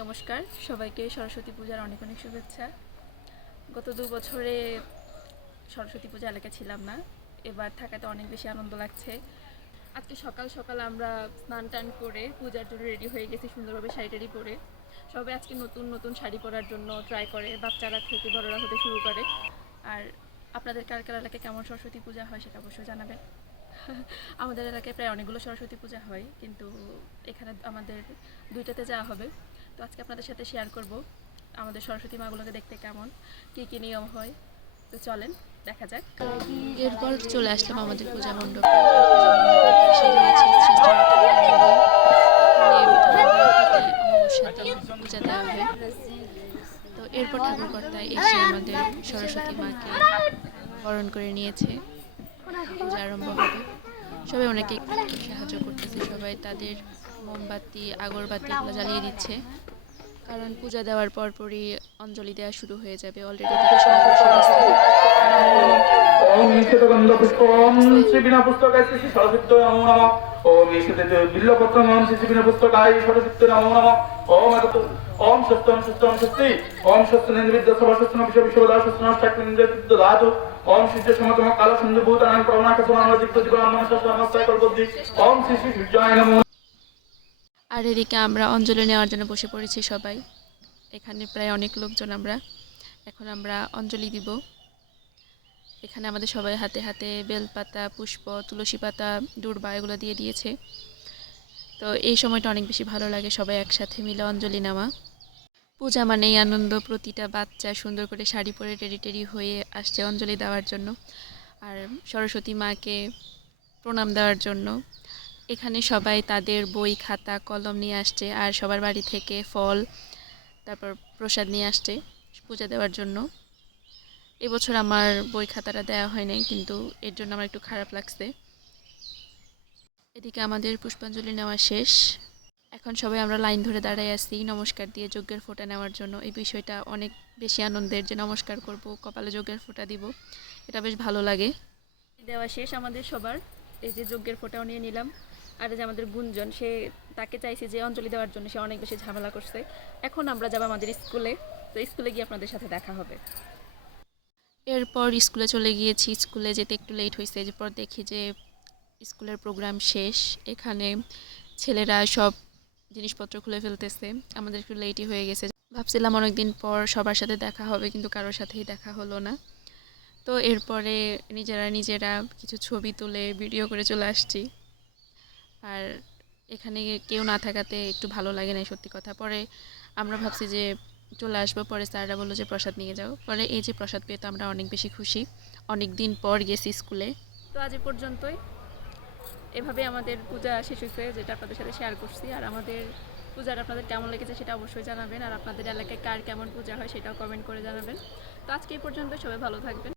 নমস্কার, সবাইকে সরস্বতী পূজার অনেক অনেক শুভেচ্ছা। গত দু বছরে সরস্বতী পূজা এলাকায় ছিলাম না, এবার থাকাতে অনেক বেশি আনন্দ লাগছে। আজকে সকাল সকাল আমরা স্নান টান করে পূজার জন্য রেডি হয়ে গেছি সুন্দরভাবে শাড়ি টাড়ি পরে। সবাই আজকে নতুন নতুন শাড়ি পরার জন্য ট্রাই করে, বাচ্চারা থেকে বড়রা হতে শুরু করে। আর আপনাদের কার কার এলাকায় কেমন সরস্বতী পূজা হয় সেটা অবশ্যই জানাবেন। আমাদের এলাকায় প্রায় অনেকগুলো সরস্বতী পূজা হয়, কিন্তু এখানে আমাদের দুইটাতে যাওয়া হবে। আজকে আপনাদের সাথে শেয়ার করব আমাদের সরস্বতী মাগুলোকে দেখতে কেমন, কী কী নিয়ম হয়। তো চলেন, দেখা যাক। এরপর চলে আসলাম আমাদের পূজা মণ্ডপে। পূজা দেওয়া হয়। তো এরপর ঠাকুরকর্তায় এসে আমাদের সরস্বতী মাকে বরণ করে নিয়েছে। পূজা আরম্ভ হবে। সবাই অনেকে একটু সাহায্য করতেছে, সবাই তাদের মোমবাতি, আগরবাতি এগুলো জ্বালিয়ে দিচ্ছে। কারণ পূজা দেওয়ার পরপরই অঞ্জলি দেওয়া শুরু হয়ে যাবে অলরেডি থেকে সবাই বসে গেছে ওম সমতম কাল সিন্ধু ভূতানাং প্রণাক সমানো দিক্ত জীবন মনস সমস্যায় কল্পদ্দি ওম শ্রী শ্রী সূর্যায় নমঃ। আর এদিকে আমরা অঞ্জলি নেওয়ার জন্য বসে পড়েছি সবাই। এখানে প্রায় অনেক লোকজন আমরা। এখন আমরা অঞ্জলি দিব। এখানে আমাদের সবাই হাতে হাতে বেলপাতা, পুষ্প, তুলসী পাতা, দূর্বা এগুলো দিয়ে দিয়েছে। তো এই সময়টা অনেক বেশি ভালো লাগে সবাই একসাথে মিলে অঞ্জলি নেওয়া। পূজা মানেই আনন্দ, প্রতিটা বাচ্চা সুন্দর করে শাড়ি পরে টেরি টেরি হয়ে আসছে অঞ্জলি দেওয়ার জন্য। আর সরস্বতী মাকে প্রণাম দেওয়ার জন্য। এখানে সবাই তাদের বই, খাতা, কলম নিয়ে আসছে আর সবার বাড়ি থেকে ফল, তারপর প্রসাদ নিয়ে আসছে পূজা দেওয়ার জন্য। এবছর আমার বই খাতাটা দেওয়া হয় নাই, কিন্তু এর জন্য আমার একটু খারাপ লাগছে। এদিকে আমাদের পুষ্পাঞ্জলি নেওয়া শেষ। এখন সবাই আমরা লাইন ধরে দাঁড়ায় আছি নমস্কার দিয়ে যজ্ঞের ফোঁটা নেওয়ার জন্য। এই বিষয়টা অনেক বেশি আনন্দের যে নমস্কার করব কপালে যজ্ঞের ফোঁটা দিব। এটা বেশ ভালো লাগে। দেওয়া শেষ আমাদের সবার। এই যে যজ্ঞের ফোঁটাও নিয়ে নিলাম। আর যে আমাদের গুঞ্জন সে তাকে চাইছে যে অঞ্জলি দেওয়ার জন্য সে অনেক বেশি ঝামেলা করছে। এখন আমরা যাব আমাদের স্কুলে। তো স্কুলে গিয়ে আপনাদের সাথে দেখা হবে। এরপর স্কুলে চলে গিয়েছি। স্কুলে যেতে একটু লেট হয়েছে। এরপর দেখি যে স্কুলের প্রোগ্রাম শেষ। এখানে ছেলেরা সব জিনিসপত্র খুলে ফেলতেছে। আমাদের একটু লেটই হয়ে গেছে। ভাবছিলাম অনেকদিন পর সবার সাথে দেখা হবে, কিন্তু কারোর সাথেই দেখা হলো না। তো এরপরে নিজেরা নিজেরা কিছু ছবি তুলে ভিডিও করে চলে আসছি। আর এখানে কেউ না থাকাতে একটু ভালো লাগে না সত্যি কথা। পরে আমরা ভাবছি যে চলে আসব, পরে স্যাররা বলল যে প্রসাদ নিয়ে যাও। পরে এই যে প্রসাদ পেয়ে তো আমরা অনেক বেশি খুশি। অনেক দিন পর গেছি স্কুলে। তো আজ পর্যন্তই। এভাবে আমাদের পূজা শেষ হয়েছে, যেটা আপনাদের সাথে শেয়ার করছি। আর আমাদের পূজার আপনাদের কেমন লেগেছে সেটা অবশ্যই জানাবেন। আর আপনাদের এলাকায় কার কেমন পূজা হয় সেটাও কমেন্ট করে জানাবেন। তো আজকে এই পর্যন্ত সবাই ভালো থাকবেন।